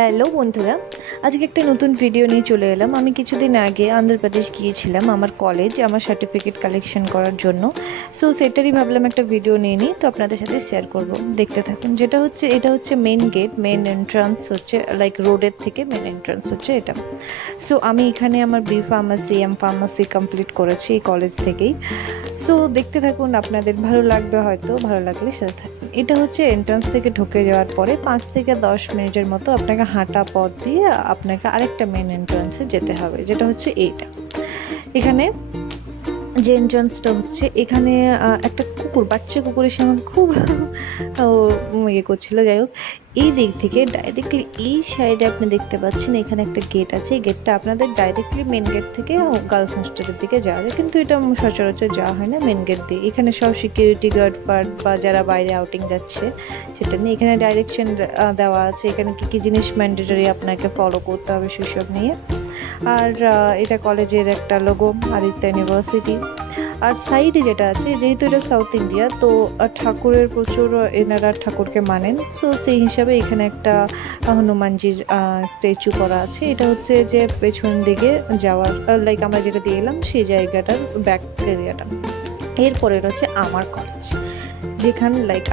Hello বন্ধুরা, আজকে একটা নতুন ভিডিও নিয়ে চলে এলাম। আমি কিছুদিন আগে অন্ধ্রপ্রদেশ গিয়েছিলাম আমার কলেজ আমার সার্টিফিকেট কালেকশন করার জন্য। সো সেটারই ভাবলাম একটা ভিডিও নিয়ে নিই, তো আপনাদের সাথে শেয়ার করব। দেখতে থাকুন। এটা হচ্ছে মেন গেট, মেন এন্ট্রান্স হচ্ছে লাইক রোডের থেকে মেন এন্ট্রান্স হচ্ছে এটা। সো আমি এখানে আমার B pharmacy M pharmacy complete করেছি এই কলেজ থেকেই। সো দেখতে থাকুন, আপনাদের ভালো লাগবে, হয়তো ভালো লাগলে সাথে থাকুন। এটা হচ্ছে এন্ট্রান্স থেকে ঢুকে যাওয়ার পরে 5 থেকে 10 মিনিটের মতো আপনাকে হাঁটা পথ দিয়ে আপনাকে আরেকটা মেন এন্ট্রান্সে যেতে হবে, যেটা হচ্ছে এইটা। এখানে যে এন্ট্রান্সটা হচ্ছে, এখানে একটা কুকুর, বাচ্চা কুকুর এসে আমাকে খুব ইয়ে করছিল। যাই হোক, এই দিক থেকে ডাইরেক্টলি এই সাইডে আপনি দেখতে পাচ্ছেন এখানে একটা গেট আছে। এই গেটটা আপনাদের ডাইরেক্টলি মেন গেট থেকে গার্লস হোস্টেলের দিকে যাওয়া যায়, কিন্তু এটা সচরাচর যাওয়া হয় না মেন গেট দিয়ে। এখানে সব সিকিউরিটি গার্ড ফার্ড বা যারা বাইরে আউটিং যাচ্ছে সেটা নিয়ে এখানে ডাইরেকশন দেওয়া আছে। এখানে কী কী জিনিস ম্যান্ডেটরি আপনাকে ফলো করতে হবে সেসব নিয়ে। আর এটা কলেজের একটা লোগো, আদিত্য ইউনিভার্সিটি। আর সাইডে যেটা আছে, যেহেতু এটা সাউথ ইন্ডিয়া, তো ঠাকুরের প্রচুর এনারা ঠাকুরকে মানেন। সো সেই হিসাবে এখানে একটা হনুমানজির স্ট্যাচু করা আছে। এটা হচ্ছে যে পেছন দিকে যাওয়ার লাইক আমরা যেটা দিয়ে এলাম সেই জায়গাটার ব্যাক এরিয়াটা। এরপরের হচ্ছে আমার কলেজ, যেখানে লাইক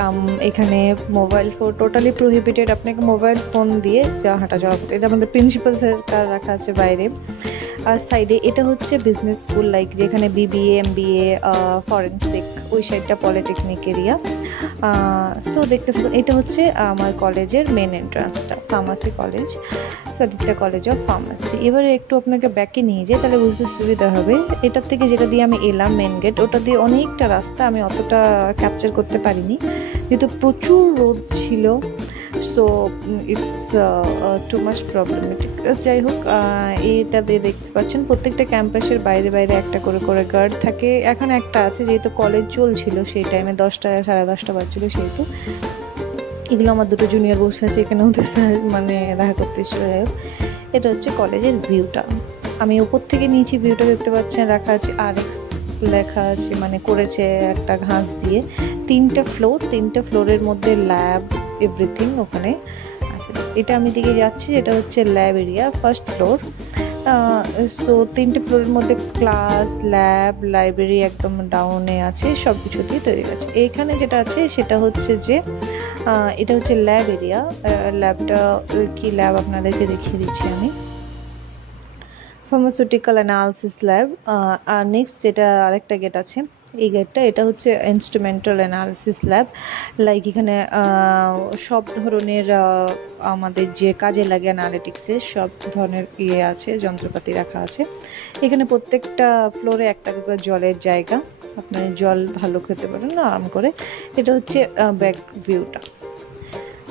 এখানে মোবাইল ফোন টোটালি প্রোহিবিটেড। আপনাকে মোবাইল ফোন দিয়ে হাঁটা যাওয়া, এটা আমাদের প্রিন্সিপাল স্যার রাখা আছে বাইরে। আর সাইডে এটা হচ্ছে বিজনেস স্কুল, লাইক যেখানে বিবিএ এমবিএ ফরেন্সিক, ওই সাইডটা পলিটেকনিক এরিয়া। সো দেখতে থাকুন, এটা হচ্ছে আমার কলেজের মেন এন্ট্রান্সটা, pharmacy college, Saditya college of pharmacy. এবারে একটু আপনাকে ব্যাকে নিয়ে যাই, তাহলে বুঝতে সুবিধা হবে। এটার থেকে যেটা দিয়ে আমি এলাম মেন গেট, ওটা দিয়ে অনেকটা রাস্তা, আমি অতটা ক্যাপচার করতে পারিনি যেহেতু প্রচুর রোদ ছিল। So it's too much problematic. যাই হোক, এটা দিয়ে দেখতে পাচ্ছেন প্রত্যেকটা ক্যাম্পাসের বাইরে বাইরে একটা করে করে গার্ড থাকে। এখন একটা আছে, যেহেতু কলেজ চলছিল সেই টাইমে, 10টা 10:30 বাজছিল, সেহেতু এগুলো আমার দুটো জুনিয়র বসে আছে এখানে, ওদের মানে দেখা করতে এসেছিল। যাই হোক, এটা হচ্ছে কলেজের ভিউটা। আমি উপর থেকে নিয়েছি, ভিউটা দেখতে পাচ্ছেন, রাখা আছে RX লেখা আছে, মানে করেছে একটা ঘাস দিয়ে। 3টা ফ্লোরের মধ্যে ল্যাব এভরিথিং ওখানে আছে। এটা আমি দিকে যাচ্ছি, এটা হচ্ছে lab area, first floor. So 3টে ফ্লোরের মধ্যে ক্লাস, ল্যাব, লাইব্রেরি একদম ডাউনে আছে, সব কিছু দিয়ে তৈরি আছে। এখানে যেটা আছে সেটা হচ্ছে যে এটা হচ্ছে ল্যাব এরিয়া। ল্যাবটা কি ল্যাব আপনাদেরকে দেখিয়ে দিচ্ছি আমি, ফার্মাসিউটিক্যাল অ্যানালিসিস ল্যাব। আর নেক্সট যেটা আরেকটা গেট আছে, এই গেটটা, এটা হচ্ছে ইনস্ট্রুমেন্টাল অ্যানালিসিস ল্যাব। লাইক এখানে সব ধরনের আমাদের যে কাজে লাগে অ্যানালিটিক্সে সব ধরনের আছে, যন্ত্রপাতি রাখা আছে। এখানে প্রত্যেকটা ফ্লোরে একটা করে জলের জায়গা, আপনার জল ভালো খেতে পারেন আরাম করে। এটা হচ্ছে ব্যাক ভিউটা।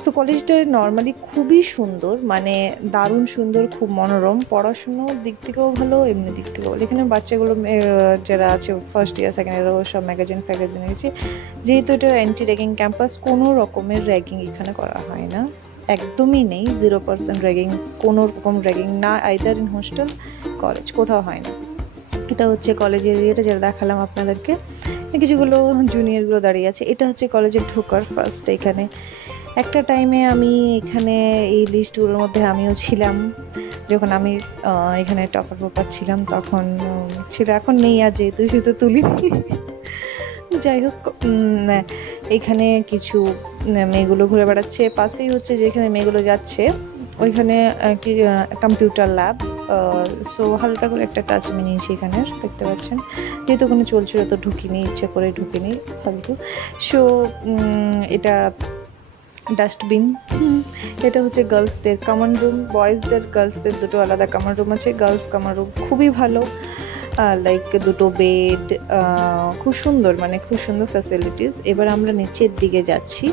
সো কলেজটা নর্মালি খুবই সুন্দর, মানে দারুণ সুন্দর, খুব মনোরম। পড়াশুনোর দিক থেকেও ভালো, এমনি দিক থেকেও ভালো। এখানে বাচ্চাগুলো যারা আছে ফার্স্ট ইয়ার সেকেন্ড ইয়ার, সব ম্যাগাজিন গেছে। যেহেতু এটা অ্যান্টি র্যাগিং ক্যাম্পাস, কোনো রকমের র্যাগিং এখানে করা হয় না, একদমই নেই, 0% র্যাগিং, কোনো রকম র্যাগিং না, আইদার ইন হোস্টেল কলেজ, কোথাও হয় না। এটা হচ্ছে কলেজের এরিয়াটা যেটা দেখালাম আপনাদেরকে। কিছুগুলো জুনিয়রগুলো দাঁড়িয়ে আছে। এটা হচ্ছে কলেজের ঢোকার ফার্স্ট। এখানে একটা টাইমে আমি এখানে এই লিস্টগুলোর মধ্যে আমিও ছিলাম, যখন আমি এখানে টপার পেপার ছিলাম তখন ছিল, এখন নেই, আর যেহেতু শুধু তুলি। যাই হোক, এখানে কিছু মেয়েগুলো ঘুরে বেড়াচ্ছে, পাশেই হচ্ছে যেখানে মেয়েগুলো যাচ্ছে ওইখানে কি কম্পিউটার ল্যাব। সো হালকা করে একটা টাচ আমি নিয়েছি এখানে, দেখতে পাচ্ছেন, যেহেতু ওখানে চলছিল তো ঢুকিনি, ইচ্ছে করে ঢুকিনি ফালতু। সো এটা ডাস্টবিন। এটা হচ্ছে গার্লসদের কমন রুম, বয়েজদের গার্লসদের দুটো আলাদা কমন রুম আছে। গার্লস কমন রুম খুবই ভালো, লাইক দুটো বেড, খুব সুন্দর, মানে খুব সুন্দর ফ্যাসিলিটিস। এবার আমরা নিচের দিকে যাচ্ছি,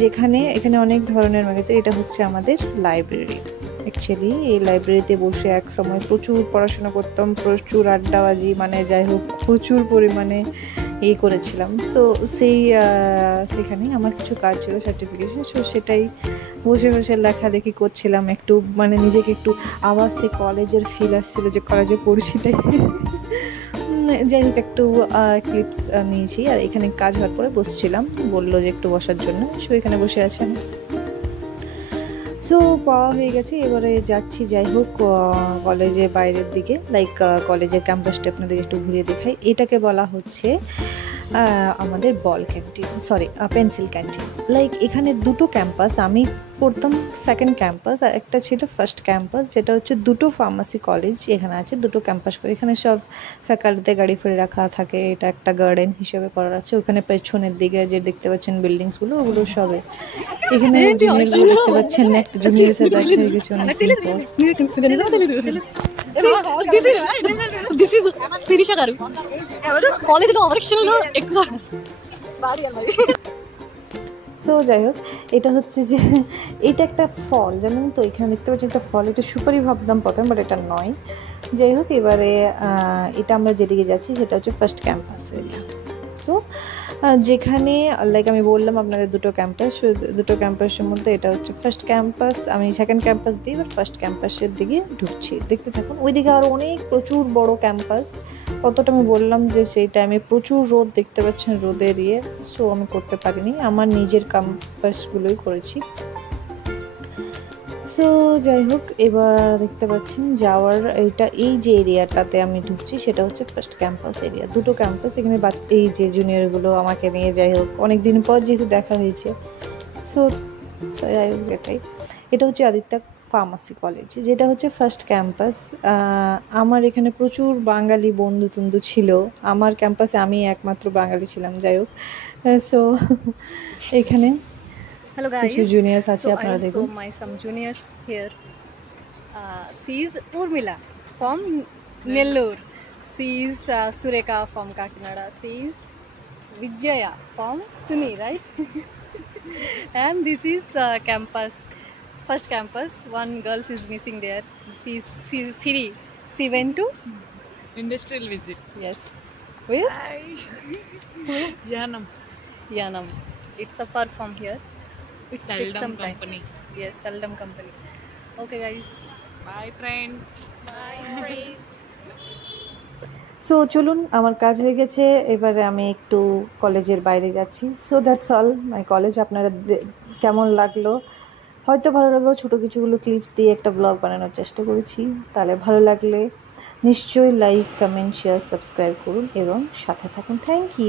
যেখানে এখানে অনেক ধরনের ম্যাগাজিন। এটা হচ্ছে আমাদের লাইব্রেরি। অ্যাকচুয়ালি এই লাইব্রেরিতে বসে এক সময় প্রচুর পড়াশোনা করতাম, প্রচুর আড্ডাবাজি, মানে যাই হোক প্রচুর পরিমাণে করেছিলাম। সো সেখানেই আমার কিছু কাজ ছিল সার্টিফিকেশন, সো সেটাই বসে বসে লেখালেখি করছিলাম। একটু মানে নিজেকে একটু আবার সে কলেজের ফিল আসছিলো যে কলেজে পড়ছি, তাই যাই হোক একটু ক্লিপস নিয়েছি। আর এখানে কাজ হওয়ার পরে বসছিলাম, বললো যে একটু বসার জন্য, সো এখানে বসে আছেন। সো পাওয়া হয়ে গেছে, এবারে যাচ্ছি যাই হোক কলেজের বাইরের দিকে, লাইক কলেজের ক্যাম্পাসটা আপনাদের একটু ঘুরে দেখাই। এটাকে বলা হচ্ছে আমাদের বল canteen, sorry pencil canteen. Like এখানে দুটো ক্যাম্পাস, আমি পড়তাম সেকেন্ড ক্যাম্পাস, আর একটা ছিল ফার্স্ট ক্যাম্পাস, যেটা হচ্ছে দুটো ফার্মাসি কলেজ এখানে আছে, দুটো ক্যাম্পাস করে। এখানে সব ফ্যাকাল্টিতে গাড়ি ফেলে রাখা থাকে, এটা একটা গার্ডেন হিসেবে করা আছে। ওখানে পেছনের দিকে যে দেখতে পাচ্ছেন বিল্ডিংসগুলো, ওগুলো সবে এখানে জুনিয়রগুলো দেখতে পাচ্ছেন, একটা জুনিয়র সাথে দেখা হয়ে গেছে অনেকদিন পর। সো যাই হোক, এটা হচ্ছে যে এটা একটা ফল, জানেন তো, এখানে দেখতে পাচ্ছি একটা ফল, এটা সুপারি ভাবতাম প্রথমে, বাট এটা নয়। যাই হোক, এবারে এটা আমরা যেদিকে যাচ্ছি সেটা হচ্ছে ফার্স্ট ক্যাম্পাস এরিয়া। সো যেখানে লাইক আমি বললাম আপনাদের দুটো ক্যাম্পাস, দুটো ক্যাম্পাসের মধ্যে এটা হচ্ছে ফার্স্ট ক্যাম্পাস। আমি সেকেন্ড ক্যাম্পাস দিয়ে এবার ফার্স্ট ক্যাম্পাসের দিকে ঢুকছি, দেখতে থাকুন। ওইদিকে আরও অনেক প্রচুর বড় ক্যাম্পাস, কতটা আমি বললাম যে সেই টাইমে প্রচুর রোদ, দেখতে পাচ্ছেন রোদের ইয়ে, সো আমি করতে পারিনি, আমার নিজের ক্যাম্পাসগুলোই করেছি। সো যাই হোক, এবার দেখতে পাচ্ছেন যাওয়ার এইটা, এই যে এরিয়াটাতে আমি ঢুকছি সেটা হচ্ছে ফার্স্ট ক্যাম্পাস এরিয়া। দুটো ক্যাম্পাস, এখানে এই যে জুনিয়রগুলো আমাকে নিয়ে, যাই হোক অনেক দিন পর যেহেতু দেখা হয়েছে, সো যাই হোক এটাই। এটা হচ্ছে আদিত্য ফার্মাসি কলেজ, যেটা হচ্ছে ফার্স্ট ক্যাম্পাস। আমার এখানে প্রচুর বাঙালি বন্ধু টন্ধু ছিল, আমার ক্যাম্পাসে আমি একমাত্র বাঙালি ছিলাম। যাই হোক, সো এখানে Hello guys, juniors so I will show my some juniors here. She is Urmila from Nellore. She is Sureka from Kakinada. She is Vijaya from Tuni, right? And this is campus, first campus. One girl is missing there. She is Siri. She went to industrial visit. Yes. Where? Yanam. Yanam. It's a far from here. It takes Seldom some time. company. Yes, seldom company. Okay guys. Bye friends. Bye friends. So চলুন, আমার কাজ হয়ে গেছে, এবারে আমি একটু কলেজের বাইরে যাচ্ছি। So that's all my college. আপনারা কেমন লাগলো, হয়তো ভালো লাগলো, ছোটো কিছুগুলো ক্লিপস দিয়ে একটা ব্লগ বানানোর চেষ্টা করেছি। তাহলে ভালো লাগলে নিশ্চয়ই লাইক, কমেন্ট, শেয়ার, সাবস্ক্রাইব করুন এবং সাথে থাকুন। Thank you.